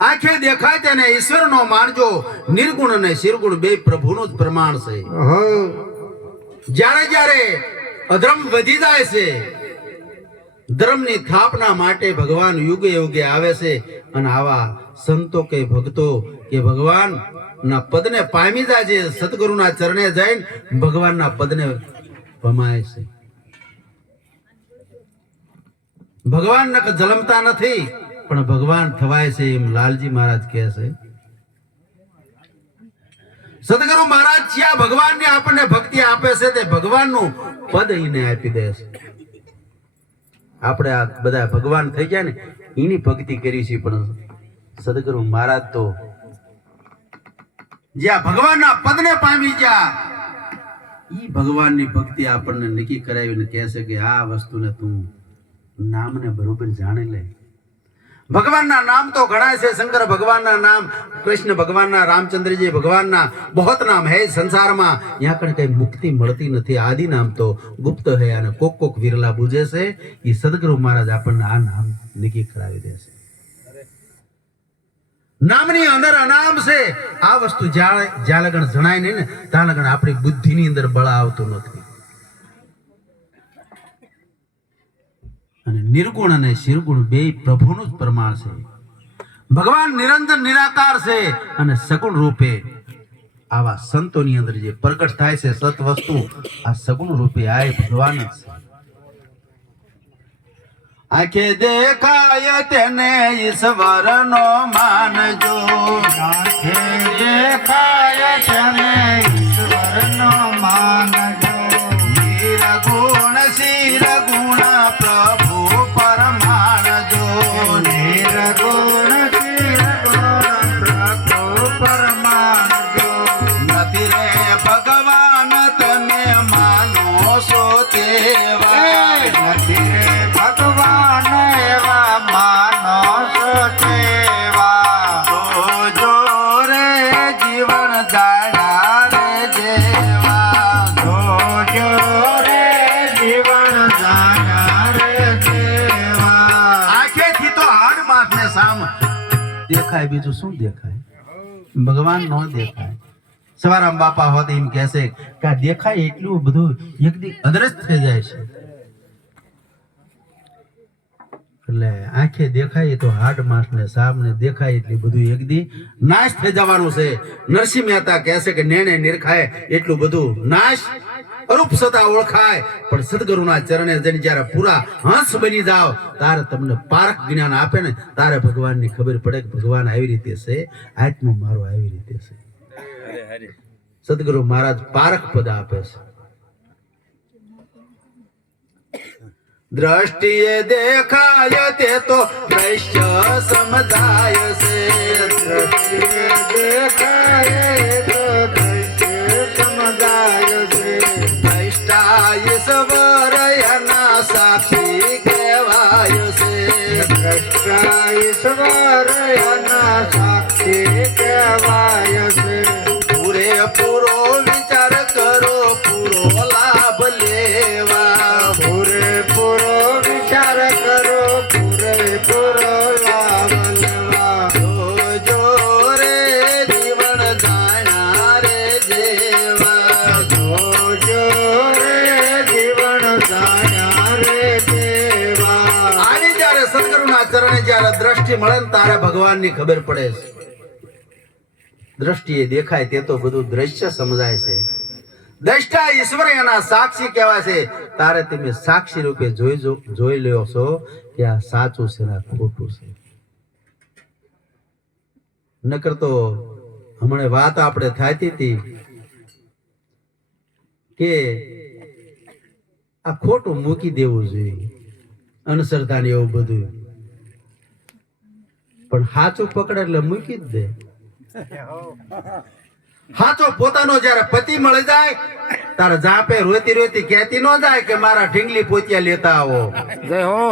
આંખે દેખાય તેને ઈશ્વરનો માનજો, નિર્ગુણ અને શિરગુણ બે પ્રભુનું જ પ્રમાણ છે. જ્યારે જ્યારે અધર્મ વધી જાય છે, ધર્મની સ્થાપના માટે ભગવાન યુગે યુગે આવે છે અને આવા સંતો કે ભક્તો કે ભગવાન ના પદને પામી જાય છે, સદગુરુના ચરણે જઈને ભગવાનના પદને પમાય છે. ભગવાન જલમતા નથી પણ ભગવાન થવાય છે એમ લાલજી મહારાજ કહે છે. સદગુરુ મહારાજ જ્યાં ભગવાનને આપણને ભક્તિ આપે છે તે ભગવાનનું પદ એને આપી દે છે. આપણે આ બધા ભગવાન થઈ ગયા ને એની ભક્તિ કરી છે, પણ સદગુરુ મહારાજ તો જ્યાં ભગવાનના પદને પામી ગયા ઈ ભગવાનની ભક્તિ આપણને નક્કી કરાવીને કહે છે કે આ વસ્તુને તું નામને બરોબર જાણી લે. ભગવાનના નામ તો ઘણા છે. શંકર ભગવાનના નામ, કૃષ્ણ ભગવાનના, રામચંદ્રજી ભગવાનના बहुत નામ હે સંસારમાં. यहाँ કણ કઈ મુક્તિ મળતી નથી. આદિ નામ તો ગુપ્ત હે અને કોક કોક વિરલા બુજે છે. એ સદગુરુ મહારાજ આપણને આ નામ નક્કી કરાવી દે છે. નામની અંદર અનામ છે. આ વસ્તુ જ્યાં લગન જણાય નહીં ને ત્યાં લગન આપણી બુદ્ધિની અંદર બળ આવતું નથી. અને નિર્ગુણ અને શિરગુણ બે પ્રભુનું જ પ્રમાણ છે. ભગવાન નિરંજન નિરાકાર છે અને સગુણ રૂપે આવા સંતોની અંદર જે પ્રગટ થાય છે સત વસ્તુ આ સગુણ રૂપે આ ભગવાન જ છે. આંખે દેખાય તેને ઈશ્વરનો માનજો, આંખે દેખાય તેને ઈશ્વરનો માનજો. નિર્ગુણ શિરગુણ પ્રભુ પરમાણજો, નિર્ગુણ શિરગુણ પ્રભુ પરમાણજો. નથી રે ભગવાન તમે માનો છો તેવા, નથી રે ભગવાન એવા માનો છો તેવા. જોજો રે જીવન જાણ્યા રે જેવા, જોજો રે જીવન જાણ્યા રે જેવા. આંખેથી તો હાડ માથને સામ દેખાય, બીજું શું દેખાય? ભગવાન નો દેખાય. સવારામ બાપા હોત એમ કહેશે કે આ દેખાય એટલું બધું એકદી અદ્રશ્ય થઈ જાય છે. એટલે આંખે દેખાય તો હાડ માસ ને સામ ને દેખાય એટલું બધું એકદી નાશ થઈ જવાનું છે. નરસિંહ મહેતા કહેશે કે નેણે નિરખાય એટલું બધું નાશ અરૂપ સતા ઓળખાય. પણ સદગુરુના ચરણે જઈને જ્યારે પૂરા હંસ બની જાવ તારે તમને પારખ જ્ઞાન આપે ને તારે ભગવાનની ખબર પડે કે ભગવાન આવી રીતે છે, આત્મા મારો આવી રીતે છે. સદગુરુ મહારાજ પારખ પદ આપે છે. દ્રષ્ટિએ દેખાય તે તો દ્રશ્ય સમજાય છે, દ્રષ્ટિએ દેખાય તો દ્રશ્ય સમજાય છે. દ્રષ્ટા ઈશ્વર એના સાક્ષી કહેવાય છે, દ્રષ્ટા ઈશ્વર એના સાક્ષી કહેવાય છે. પૂરેપૂરો વિચાર કરો પૂરો લાભ લેવા, પૂરેપૂરો વિચાર કરો પૂરેપૂરો લાભ લેવા. જોજો રે જીવન જાણ્યા રે જેવા, જોજો રે જીવન જાણ્યા રે દેવા. આની જ્યારે સદગુરુના ચરણે જ્યારે દ્રષ્ટિ મળે ને તારે ભગવાનની ખબર પડે છે. દ્રષ્ટિએ દેખાય તે તો બધું દ્રશ્ય સમજાય છે. દ્રષ્ટા ઈશ્વર એના સાક્ષી કહેવાય છે. તારે તમે સાક્ષી રૂપે જોઈ લ્યો છો કે આ સાચું છે ને આ ખોટું છે. નકર તો હમણાં વાત આપણે થતી હતી કે આ ખોટું મૂકી દેવું જોઈએ, અનસરતા ને એવું બધું. પણ સાચું પકડે એટલે મૂકી જ દે. સાચો પોતાનો જયારે પતિ મળી જાય તારે જાપે રોતી રોતી કહેતી ન જાય કે મારા ઢીંગલી પોતિયા લેતા આવો. જય હો.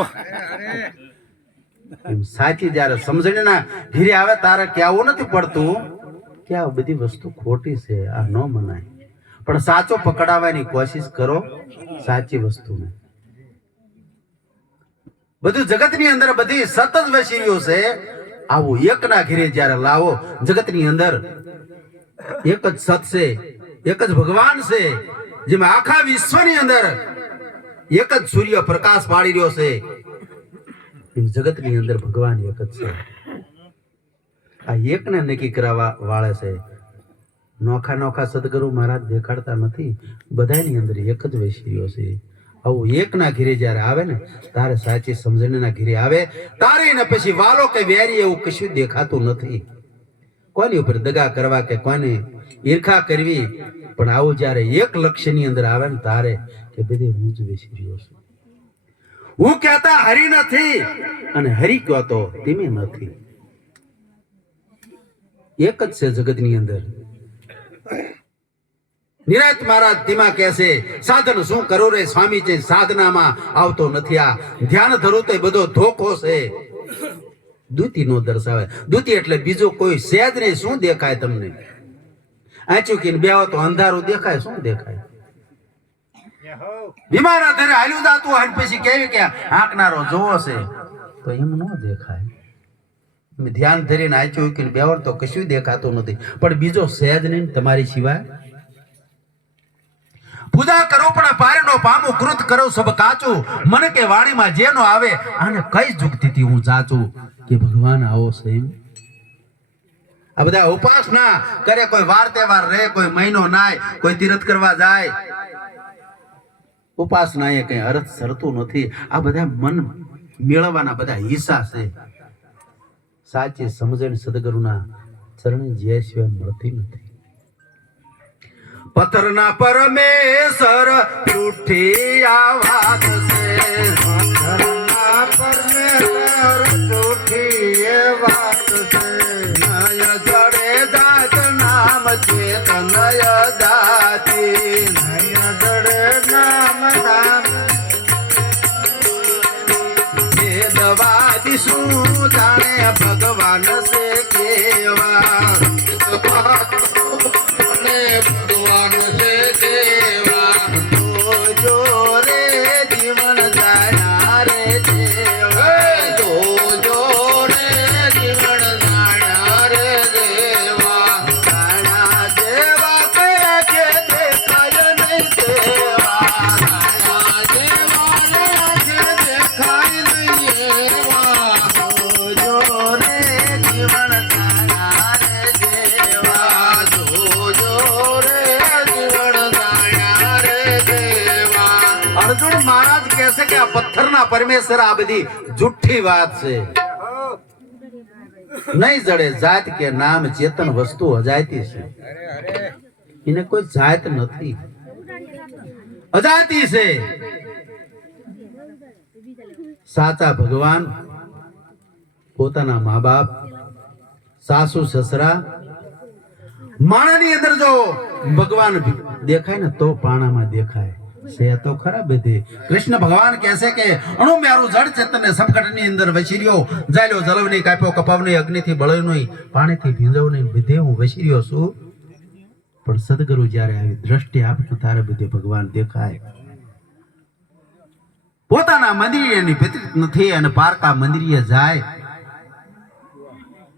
એમ સાચી જયારે સમજણના ધીરે આવે તારે કહેવું નથી પડતું કે આ બધી વસ્તુ ખોટી છે, આ ન મનાય. પણ સાચો પકડાવવાની કોશિશ કરો સાચી વસ્તુને. બધું જગતની અંદર બધી સતત વસી રહ્યું છે આવું એકના ઘેરે જ્યારે લાવો, જગતની અંદર એક જ સત છે, એક જ ભગવાન છે, જેમાં આખા વિશ્વની અંદર એક જ સૂર્ય પ્રકાશ પાડી રહ્યો છે, જગતની અંદર ભગવાન એક જ છે. આ એકને નક્કી કરવા વાળે છે. નોખા નોખા સદગુરુ મહારાજ દેખાડતા નથી, બધાની અંદર એક જ વૈશ્યો છે. આવું એકના ઘેરે જ્યારે આવે ને તારે સાચી સમજણના ઘેરે આવે, તારે ને પછી વાલો કે વેરી એવું કશું દેખાતું નથી. કોની ઉપર દગા કરવા કે કોને ઈર્ખા કરવી, પણ આવું જ્યારે એક લક્ષ્યની અંદર આવે ને તારે કે બધે હું જ વૈશ્યો છું. હું કહેતા હરી નથી અને હરી કહેતો તમે નથી. એક જ છે જગતની અંદર. નિરાત મહારાજ ધીમા કહે છે, સાધન શું કરું રે સ્વામી છે, સાધનામાં આવતો નથી. આ ધ્યાન ધરું તો બધો ધોખો છે. દૂતી નો દર્શાવે. દૂતી એટલે બીજો કોઈ સેજ નહીં. શું દેખાય તમને? આંચુકીને બેહો તો અંધારું દેખાય. શું દેખાય? બીમાર આધારે હાલ્યું જાતું હોય પછી કેવી કે હાંકનારો જોવો છે તો એમ ન દેખાય. ધ્યાન ધરીને આંચુકીને બેહો તો કશું દેખાતું નથી, પણ બીજો સહેજ નહીં તમારી સિવાય. પૂજા કરો પણ પારનો પામું, કૃત કરો સબ કાચું, મન કે વાણીમાં જેનો આવે આને કઈ જુગતીથી હું જાચું કે ભગવાન આવો છે એમ. આ બધા ઉપાસના કરે, કોઈ વાર તહેવાર રહે, કોઈ મહિનો નાય, કોઈ તીર્થ કરવા જાય, ઉપાસના એ કઈ અર્થ સરતું નથી. આ બધા મન મેળવવાના બધા હિસ્સા છે. સાચી સમજણ સદગુરુના ચરણે જે સિવાય મળતી નથી. પથ્થરના પરમેશ્વર જૂઠી આ વાત છે, પથ્થરના પરમેશ્વર જૂઠી એ વાત છે. નય જડે જાત નામ ચેતનય જાતી, નય જડે નામ નામ વેદવાદી શું જાણે ભગવાન છે કેવા, ભગવાન છે દેવા. જોજો રે જીવન જાણ્યા રે દેવા, જોજો રે જીવન જાણ્યા રે દેવા. જાણ્યા જેવા કયા કે દેખાય નહીં તેવા, જાણ્યા જેવા રે છે દેખાય નહીં એવા. જોજો રે જીવન જાણ્યા રે દેવા, જોજો રે જીવન જાણ્યા રે દેવા. અર્જુન મહારાજ કહે છે કે આ પથ્થરના પરમેશ્વર આ બધી જુઠ્ઠી વાત છે. નહીં જડે જાત કે નામ ચેતન વસ્તુ અજાયતી છે, એને કોઈ જાત નથી, અજાયતી છે. સાચા ભગવાન પોતાના મા બાપ, સાસુ સસરા, માણાની અંદર જો ભગવાન દેખાય ને તો પાણામાં દેખાય છે તો ખરા બધે. કૃષ્ણ ભગવાન કહે છે કે અણુ મારું જળ ચેતન ને સબકટની અંદર વસીર્યો, જાલ્યો જલવની કાપ્યો કપાવની અગ્નિથી બળ્યો નહીં, પાણીથી ભીંજવ નહીં, બધે હું વસીર્યો છું. પણ સદગુરુ જ્યારે આવી દ્રષ્ટિ આપે તારે બધે ભગવાન દેખાય. પોતાના મંદિરની વ્યતીત નથી અને પારકા મંદિરે જાય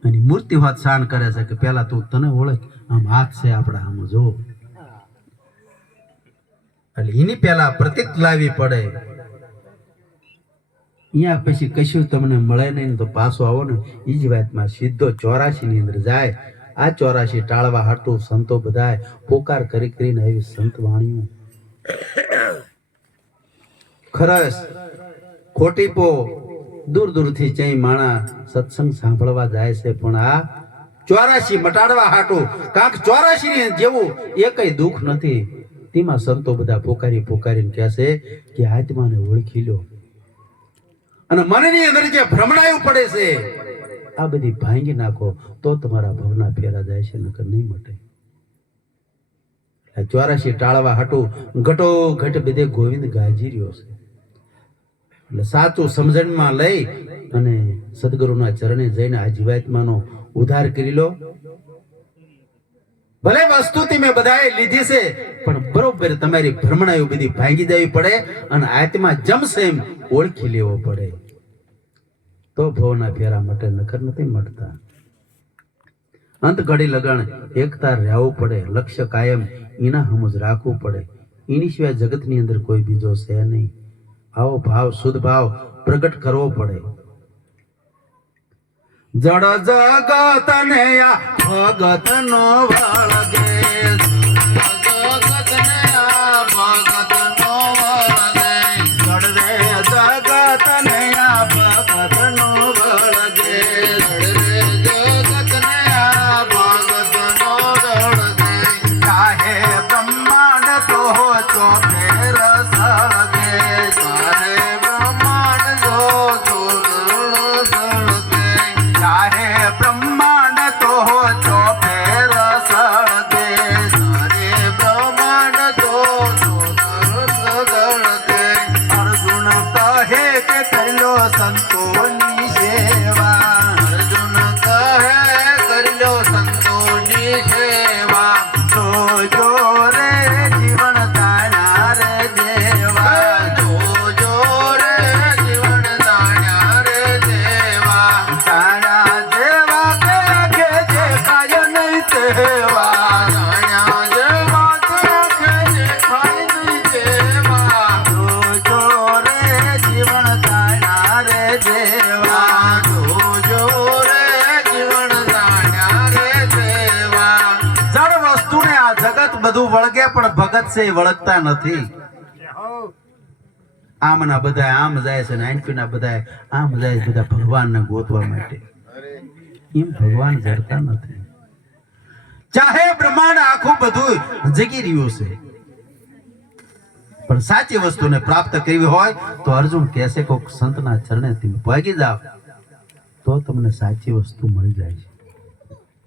અને મૂર્તિ વાત શાન કરે છે કે પેલા તું તને ઓળખ, આમ હાથ છે આપડા આમ જો, એટલે એની પેલા પ્રતીત લાવવી પડે. અહીંયા પછી કશું તમને મળે નહીં તો પાછો આવો ને એ જ વાતમાં સીધો 84 ની અંદર જાય. આ 84 ટાળવા હાટું સંતો બધાય પોકાર કરી કરીને આવી સંત વાણીઓ ખરસ ખોટીપો દૂર દૂરથી જઈ માણા સત્સંગ સાંભળવા જાય છે, પણ આ 84 મટાડવા હાટું કાંક 84 ની જેવું એકય દુઃખ નથી. તેમાં સંતો બધા પોકારી પોકારીને કહે છે કે આત્માને ઓળખી લો અને મનની અંદર જે ભ્રમણાયું પડે છે આ બધી ભાંગી નાખો તો તમારા ભવના ફેરા જાય છે, નકર નહીં મટે. 84 ટાળવા હાટું ઘટો ઘટ બધે ગોવિંદ ગાજી રહ્યો છે. એટલે સાચું સમજણમાં લઈ અને સદગુરુના ચરણે જઈને આ જીવાત્માનો ઉદ્ધાર કરી લો. ભલે વસ્તુ તમે બધાએ લીધી છે પણ બરોબર તમારી ભ્રમણાઓ બધી ભાંગી દેવી પડે અને આત્મા જમશે એમ ઓળખી લેવો પડે. તો ભવના ફેરા મટે, નકર નથી મટતા. અંત ઘડી લગણ એકતા રહેવું પડે, લક્ષ્ય કાયમ એના હમજ રાખવું પડે. એની સિવાય જગતની અંદર કોઈ બીજો છે નહીં. આવો ભાવ, શુદ્ધ ભાવ પ્રગટ કરવો પડે. જડ જગત ને આ ભગત નો વળગે, જગતને આ ભગતનો વળગે. જડવે જગત ને આ ભગત નો વળગે. જગતને આ ભગતનો વળગે. ચાહે બ્રહ્માંડ તો ચોફેર સળગે, તારે બ્રહ્માંડ જો ધૂળ સળગે. ચાહે બ્રહ્માંડ તો ચોફેર સળગે. તારે બ્રહ્માંડ જો ધૂળ સળગે. અર્જુન કહે કે કરલો સંતોની સેવા, અર્જુન કહે કરી લો સંતોની સેવા. જોજો રે જીવન તાણા રે દેવા. જોજો રે જીવન દાણ્યા રે દેવા. તાણા જેવા કે જે કાય નહીં તેવા. દાણ્યા જેવા કે દેખાય નહીં તેવા. જોજો રે જીવન તાણા રે દેવા. જોજો રે જીવન દાણ્યા રે દેવા. જડ વસ્તુને આ જગત બધું વળગે, પણ ભગત છે એ વળગતા નથી. આમના બધા આમ જાય છે ને આંટીના બધા આમ જાય છે, બધા ભગવાનને ગોતવા માટે. એમ ભગવાન જડતા નથી. ચાહે બ્રહ્માંડ આખું બધું જગી રહ્યું છે, પણ સાચી વસ્તુને પ્રાપ્ત કરવી હોય તો અર્જુન કહેશે કોક સંતના ચરણે તમે ભાગી જાઓ તો તમને સાચી વસ્તુ મળી જાય છે.